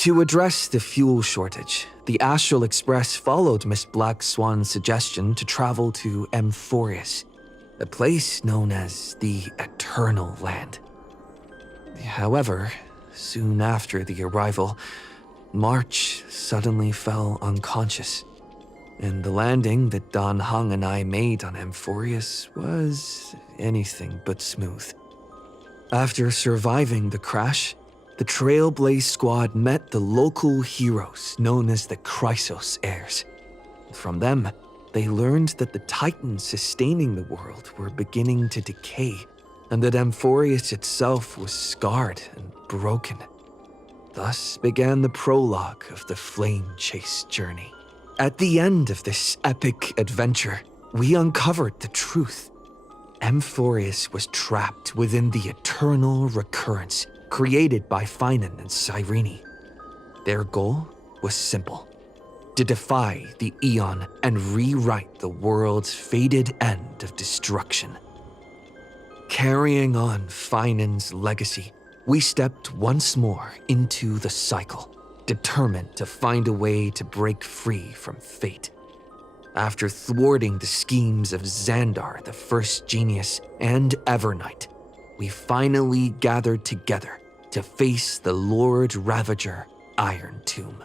To address the fuel shortage, the Astral Express followed Miss Black Swan's suggestion to travel to Amphorius, a place known as the Eternal Land. However, soon after the arrival, March suddenly fell unconscious, and the landing that Don Hung and I made on Amphorius was anything but smooth. After surviving the crash, the Trailblaze Squad met the local heroes known as the Chrysos Heirs. From them, they learned that the titans sustaining the world were beginning to decay, and that Amphorius itself was scarred and broken. Thus began the prologue of the Flame Chase journey. At the end of this epic adventure, we uncovered the truth. Amphorius was trapped within the eternal recurrence created by Finan and Cyrene. Their goal was simple: to defy the Aeon and rewrite the world's fated end of destruction. Carrying on Finan's legacy, we stepped once more into the cycle, determined to find a way to break free from fate. After thwarting the schemes of Xandar, the First Genius, and Evernight, we finally gathered together to face the Lord Ravager Iron Tomb.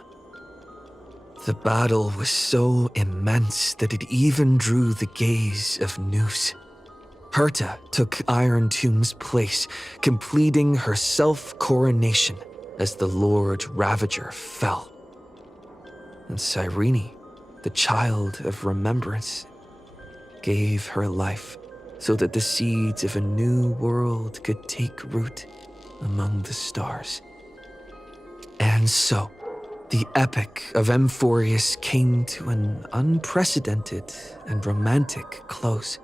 The battle was so immense that it even drew the gaze of Noose. Herta took Iron Tomb's place, completing her self-coronation as the Lord Ravager fell. And Cyrene, the child of remembrance, gave her life so that the seeds of a new world could take root among the stars. And so, the epic of Amphorius came to an unprecedented and romantic close.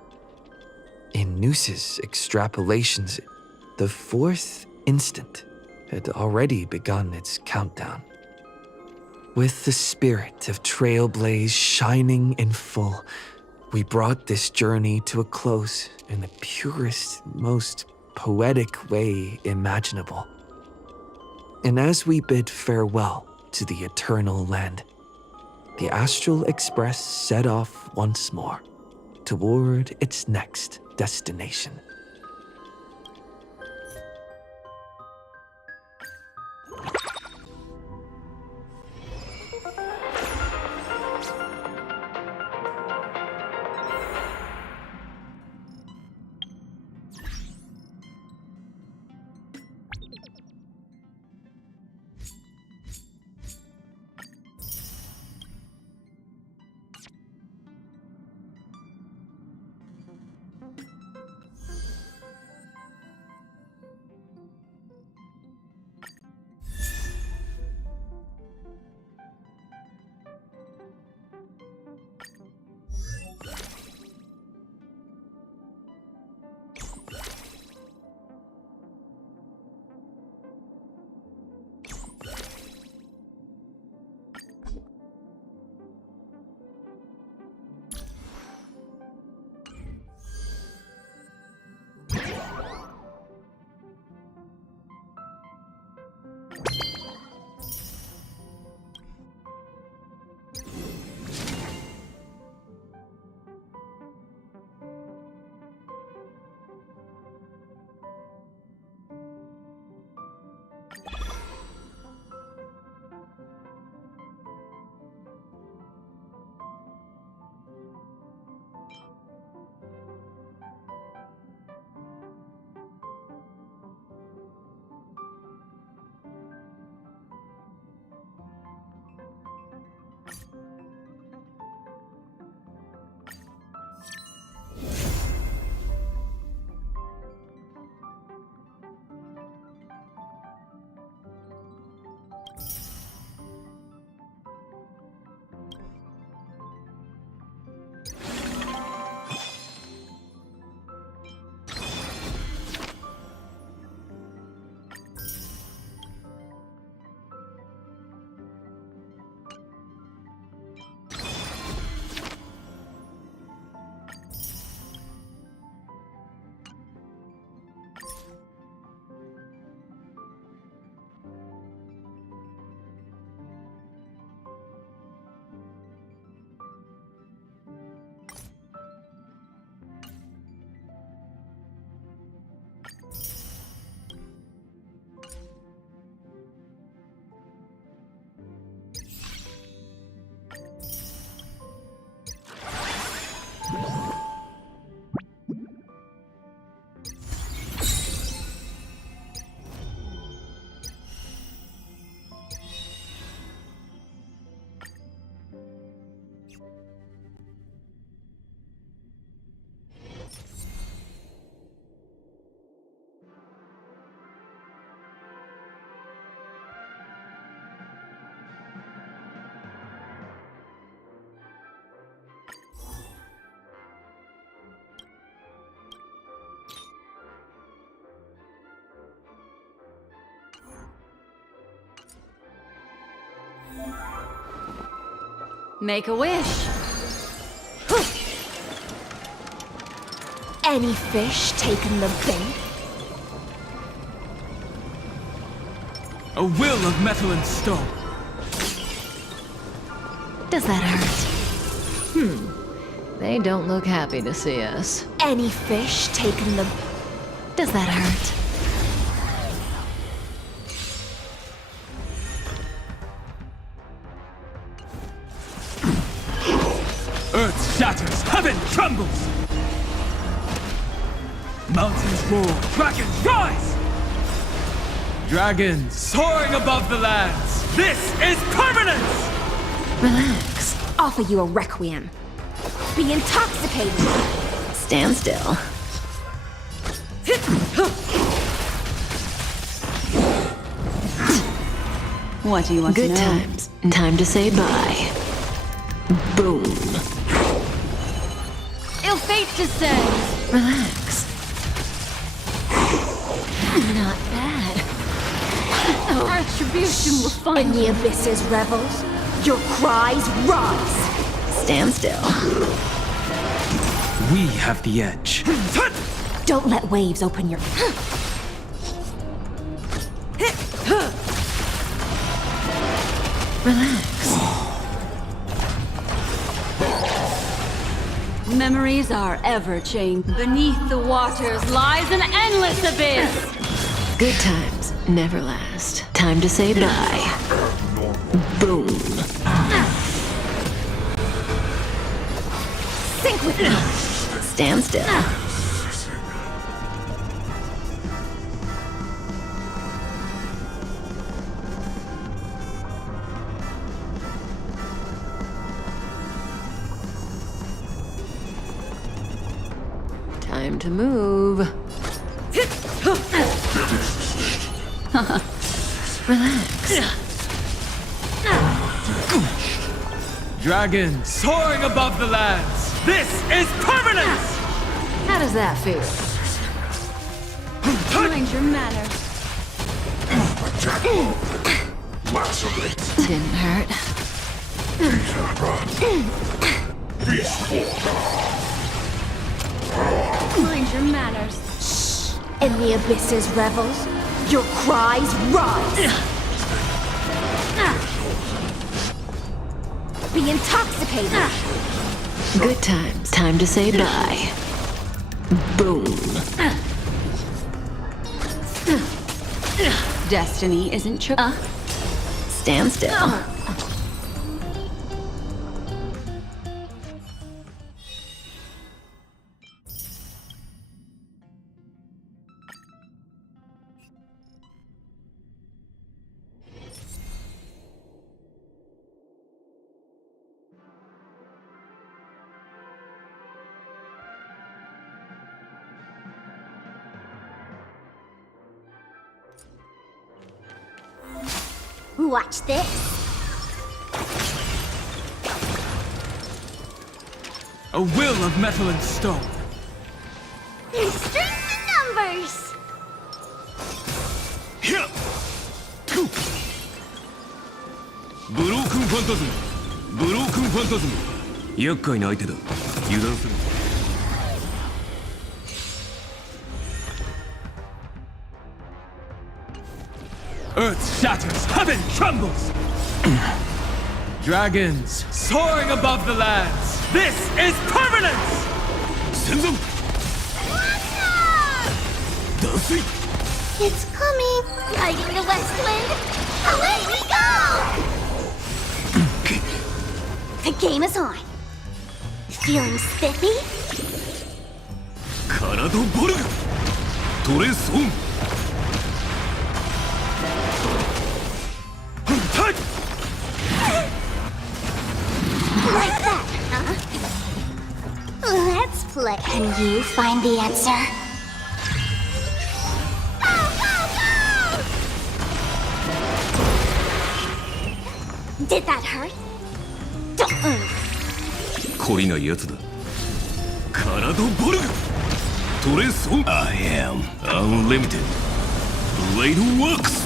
In Noose's extrapolations, the fourth instant had already begun its countdown. With the spirit of Trailblaze shining in full, we brought this journey to a close in the purest, most poetic way imaginable. And as we bid farewell to the Eternal Land, the Astral Express set off once more toward its next destination. Make a wish. Any fish taken the bait? A will of metal and stone. Does that hurt? They don't look happy to see us. Any fish taken the... Does that hurt? Earth shatters, heaven trembles! Mountains roar, dragons rise! Dragons soaring above the lands! This is permanence! Relax. Offer you a requiem. Be intoxicated. Stand still. What do you want Good to know? times. Time to say bye. Boom. Ill fate descends. Relax. Not bad. Our attribution will find in the abyss's revels. Your cries rise. Stand still. We have the edge. Don't let waves open your... Relax. Memories are ever changing. Beneath the waters lies an endless abyss. Good times never last. Time to say bye. Boom. Sink with me. Stand still. Time to move. Relax. Dragons soaring above the lands! This is permanence! How does that feel? Mind your manners. Didn't hurt. Mind your manners. In the abyss's revels, your cries rise. Be intoxicated. Good times. Time to say bye. Boom. Destiny isn't Stand still. Watch this. A will of metal and stone. There's strength in numbers. ブロークンファンタズムブロークンファンタズム厄介な相手だ油断する Earth shatters, heaven trembles! Dragons soaring above the lands! This is permanence! 戦前断水 It's coming. Riding the west wind. Away we go! The game is on. Feeling spiffy? カラドボルグトレソン Like that, huh? Let's play. Can you find the answer? Go, go, go! Did that hurt? Don't move. 懲りないやつだカラドボルグトレソン I am unlimited Blade works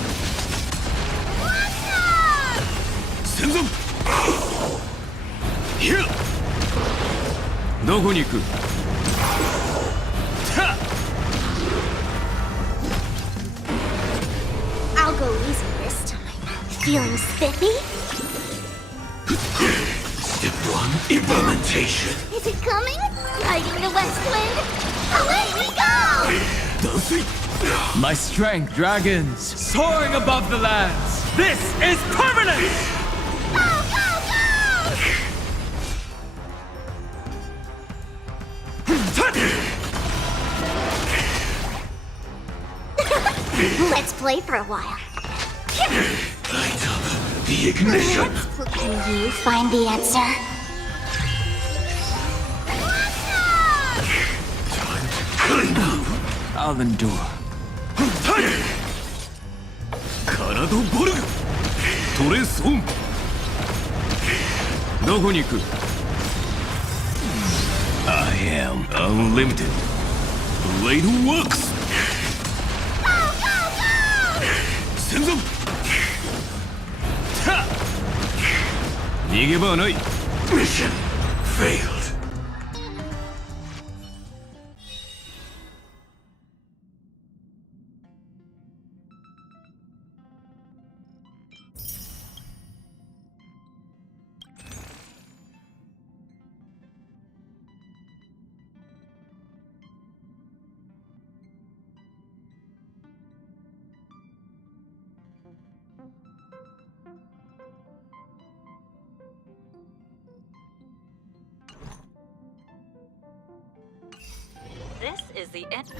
戦存ひゃどこに行くた I'll go easy this time. Feeling spiffy? Step 1 implementation Is it coming? Riding the west wind? Away we go! 断水 My strength, dragons, soaring above the lands. This is permanence! Go, go, go! Let's play for a while. Light up the ignition Can you find the answer? Time to clean up I'll endure. カナドボルグトレソンどこに行く I am unlimited Blade works 戦存た逃げ場はない Mission failed This is the end.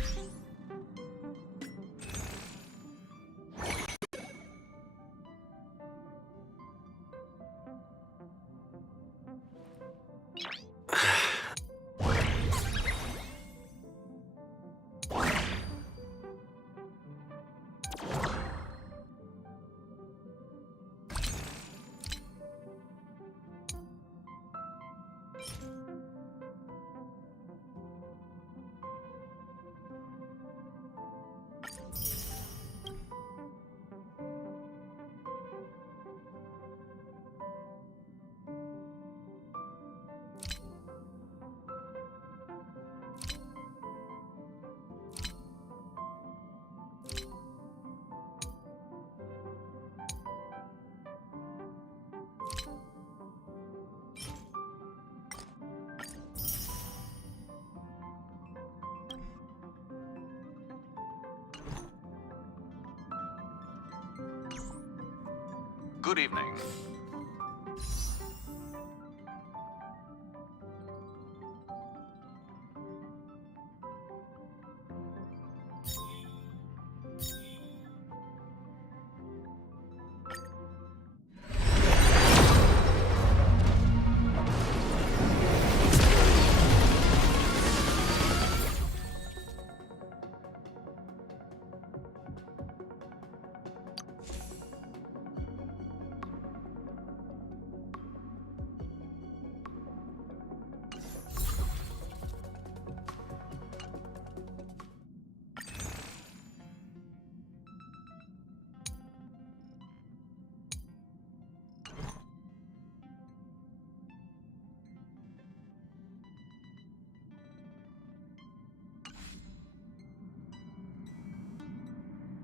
Good evening.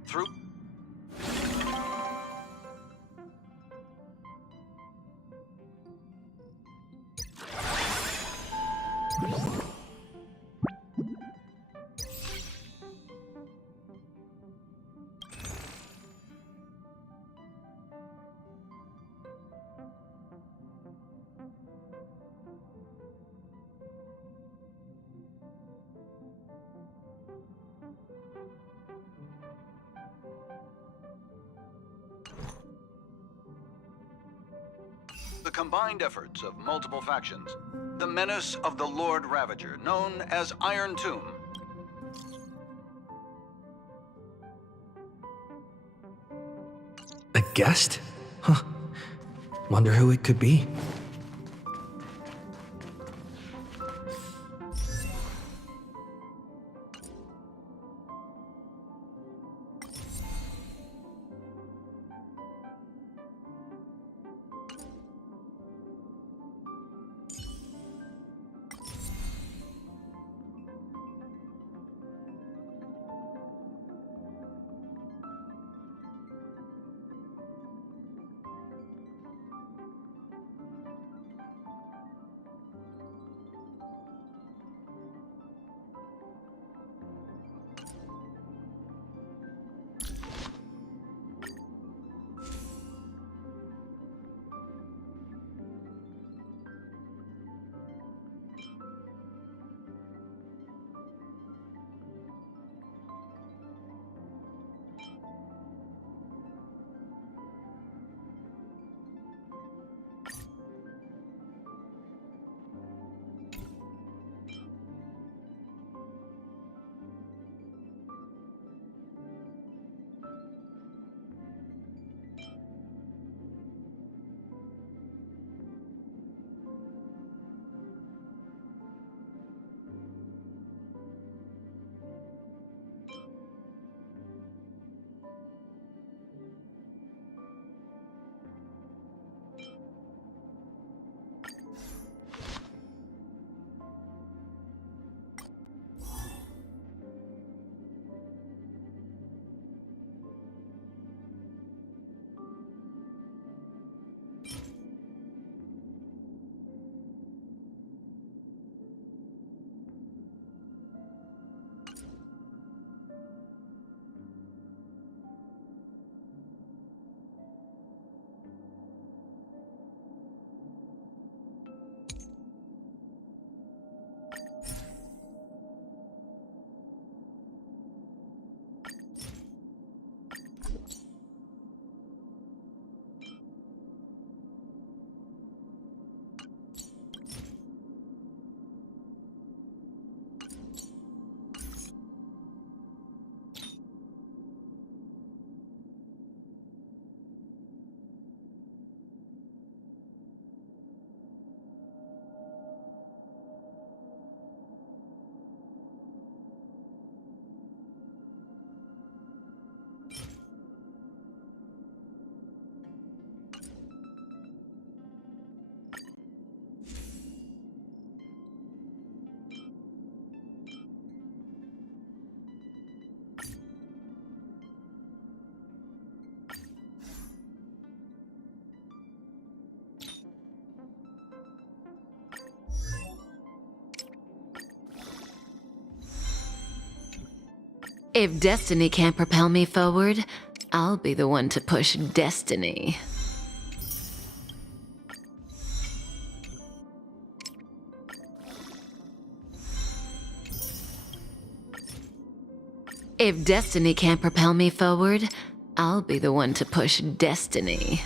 Through. The combined efforts of multiple factions, the menace of the Lord Ravager, known as Iron Tomb. A guest? Huh. Wonder who it could be. If destiny can't propel me forward, I'll be the one to push destiny. If destiny can't propel me forward, I'll be the one to push destiny.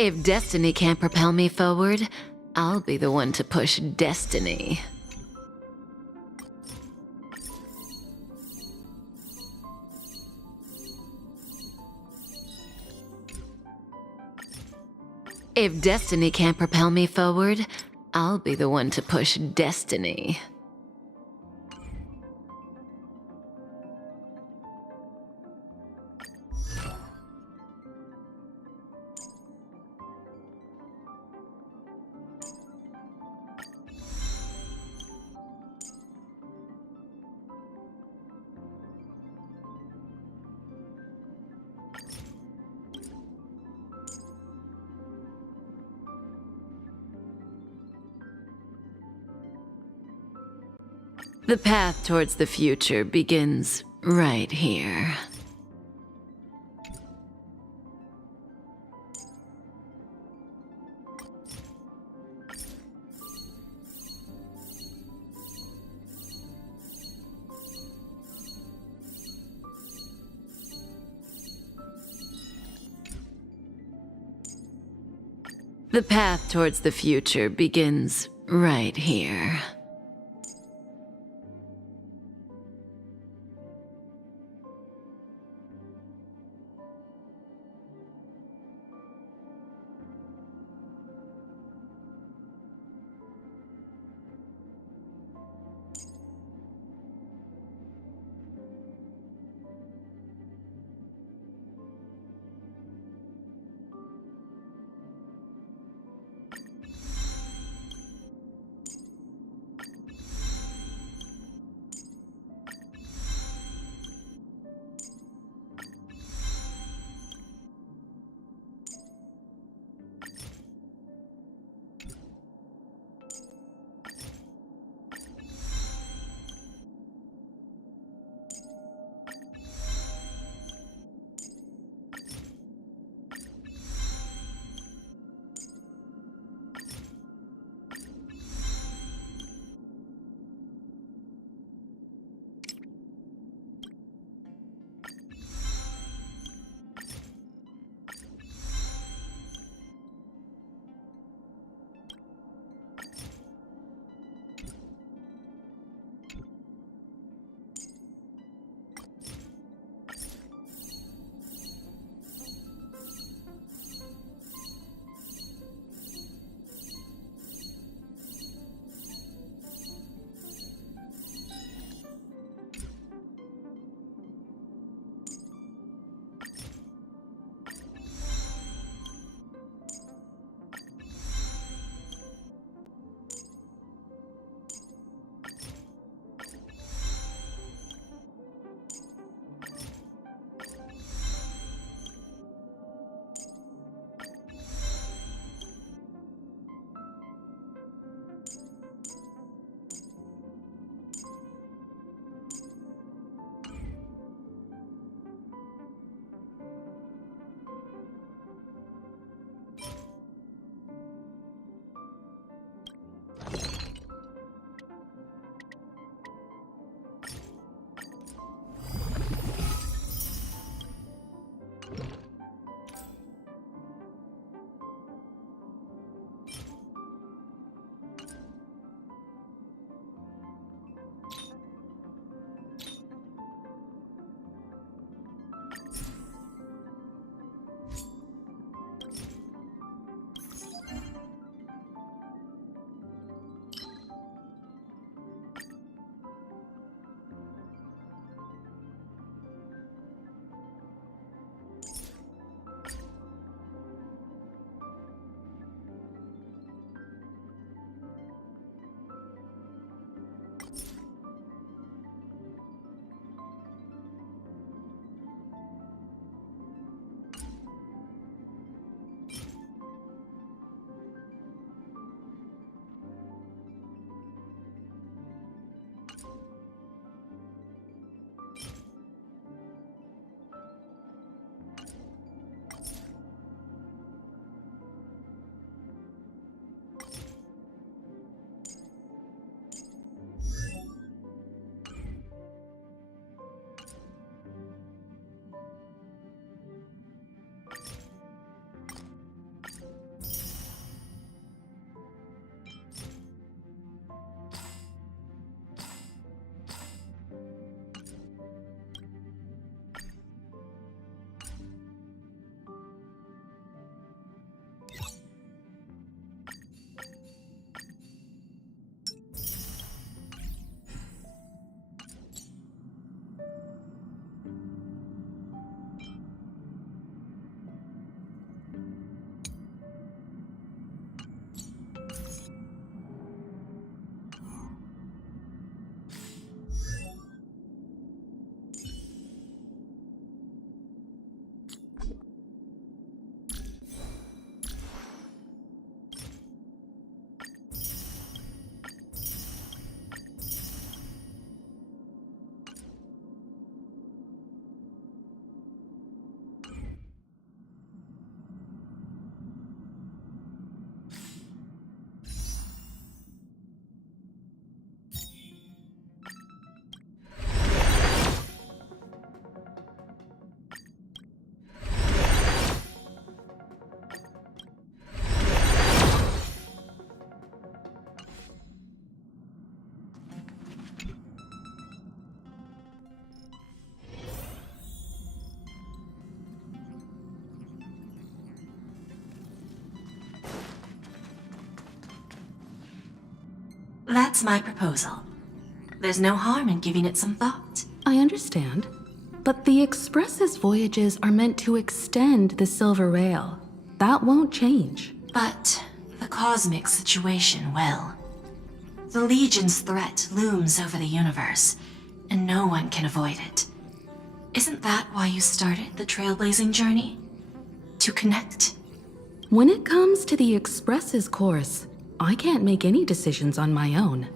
If destiny can't propel me forward, I'll be the one to push destiny. If destiny can't propel me forward, I'll be the one to push destiny. The path towards the future begins right here. The path towards the future begins right here. That's my proposal. There's no harm in giving it some thought. I understand. But the Express's voyages are meant to extend the Silver Rail. That won't change. But the cosmic situation will. The Legion's threat looms over the universe, and no one can avoid it. Isn't that why you started the trailblazing journey? To connect? When it comes to the Express's course, I can't make any decisions on my own.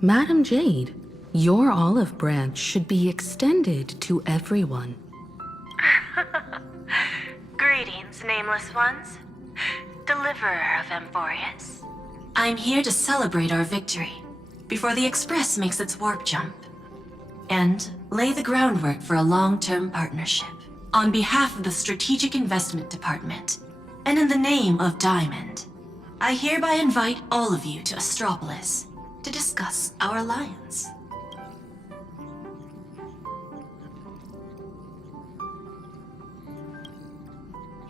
Madam Jade, your olive branch should be extended to everyone. Greetings, nameless ones. Deliverer of Amphorius. I'm here to celebrate our victory before the Express makes its warp jump, and lay the groundwork for a long-term partnership. On behalf of the Strategic Investment Department, and in the name of Diamond, I hereby invite all of you to Astropolis to discuss our alliance.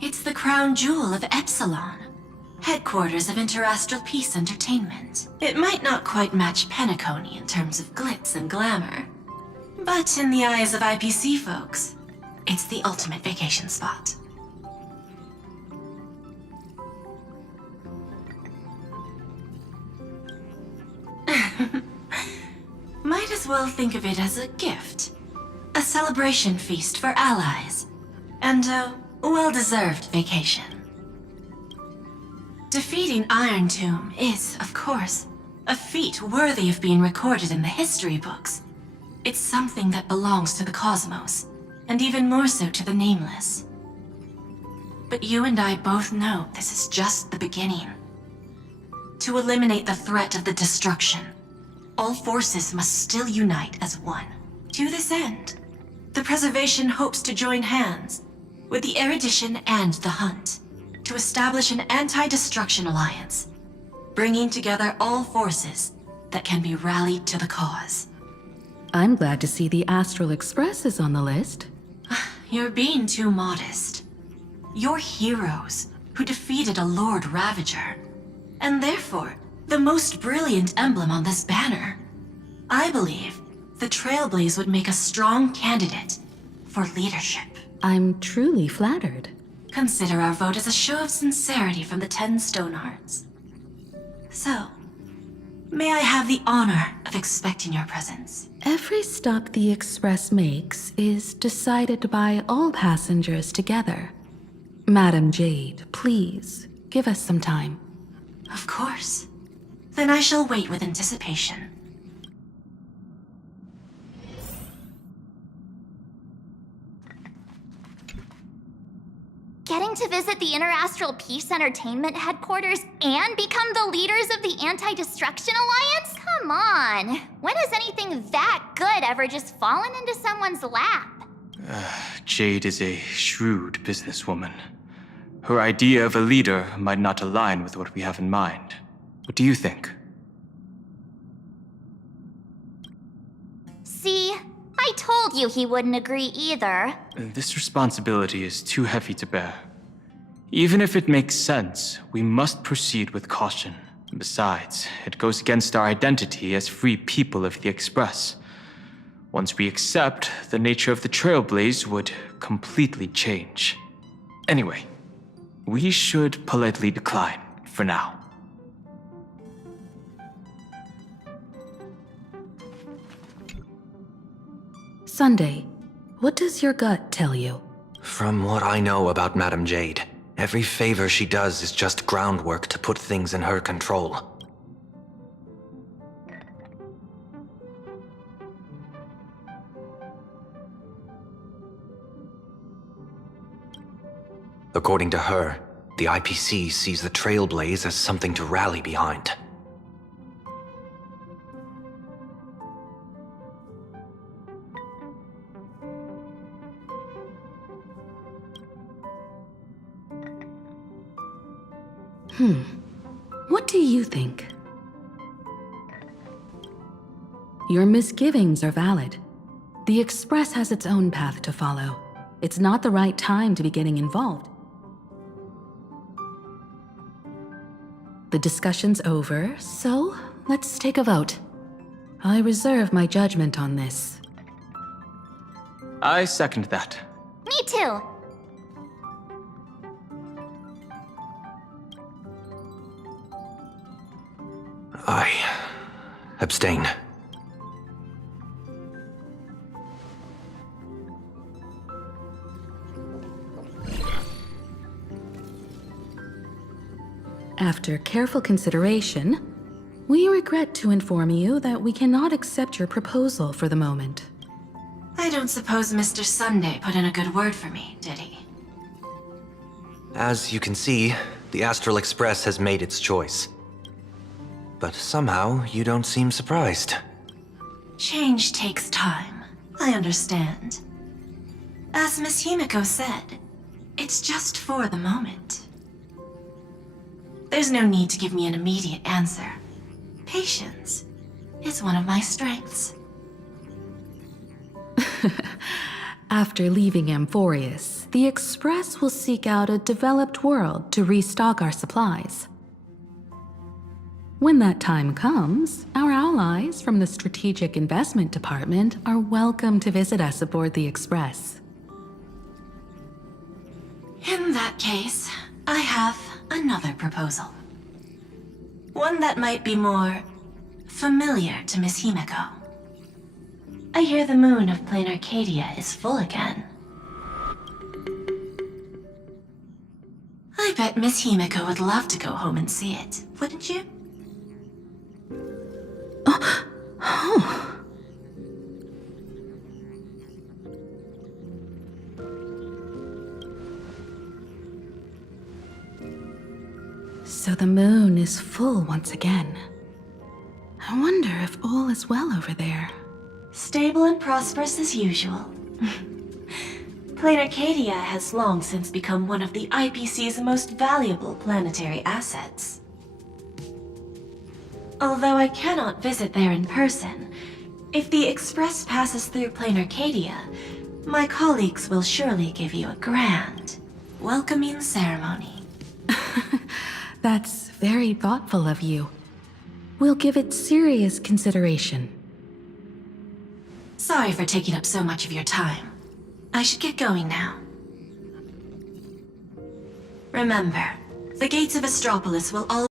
It's the crown jewel of Epsilon, headquarters of Interastral Peace Entertainment. It might not quite match Penacony in terms of glitz and glamour, but in the eyes of IPC folks, it's the ultimate vacation spot. Might as well think of it as a gift. A celebration feast for allies. And a well-deserved vacation. Defeating Iron Tomb is, of course, a feat worthy of being recorded in the history books. It's something that belongs to the cosmos, and even more so to the Nameless. But you and I both know this is just the beginning. To eliminate the threat of the destruction, all forces must still unite as one. To this end, the Preservation hopes to join hands with the Erudition and the Hunt to establish an anti-destruction alliance, bringing together all forces that can be rallied to the cause. I'm glad to see the Astral Express is on the list. You're being too modest. You're heroes who defeated a Lord Ravager, and therefore the most brilliant emblem on this banner. I believe the Trailblaze would make a strong candidate for leadership. I'm truly flattered. Consider our vote as a show of sincerity from the 10 Stonehearts. So, may I have the honor of expecting your presence? Every stop the Express makes is decided by all passengers together. Madam Jade, please, give us some time. Of course. Then I shall wait with anticipation. Getting to visit the Interastral Peace Entertainment headquarters and become the leaders of the Anti-Destruction Alliance? Come on. When has anything that good ever just fallen into someone's lap? Jade is a shrewd businesswoman. Her idea of a leader might not align with what we have in mind. What do you think? See? I told you he wouldn't agree either. This responsibility is too heavy to bear. Even if it makes sense, we must proceed with caution. Besides, it goes against our identity as free people of the Express. Once we accept, the nature of the Trailblaze would completely change. Anyway, we should politely decline for now. Sunday, what does your gut tell you? From what I know about Madam Jade, every favor she does is just groundwork to put things in her control. According to her, the IPC sees the Trailblaze as something to rally behind. What do you think? Your misgivings are valid. The Express has its own path to follow. It's not the right time to be getting involved. The discussion's over, so let's take a vote. I reserve my judgment on this. I second that. Me too. I abstain. After careful consideration, we regret to inform you that we cannot accept your proposal for the moment. I don't suppose Mr. Sunday put in a good word for me, did he? As you can see, the Astral Express has made its choice. But somehow, you don't seem surprised. Change takes time. I understand. As Miss Himiko said, it's just for the moment. There's no need to give me an immediate answer. Patience is one of my strengths. After leaving Amphorius, the Express will seek out a developed world to restock our supplies. When that time comes, our allies from the Strategic Investment Department are welcome to visit us aboard the Express. In that case, I have another proposal. One that might be more familiar to Miss Himiko. I hear the moon of Planarcadia is full again. I bet Miss Himiko would love to go home and see it, wouldn't you? So the moon is full once again. I wonder if all is well over there. Stable and prosperous as usual. Planarcadia has long since become one of the IPC's most valuable planetary assets. Although I cannot visit there in person, if the Express passes through Planarcadia, my colleagues will surely give you a grand welcoming ceremony. That's very thoughtful of you. We'll give it serious consideration. Sorry for taking up so much of your time. I should get going now. Remember, the gates of Astropolis will always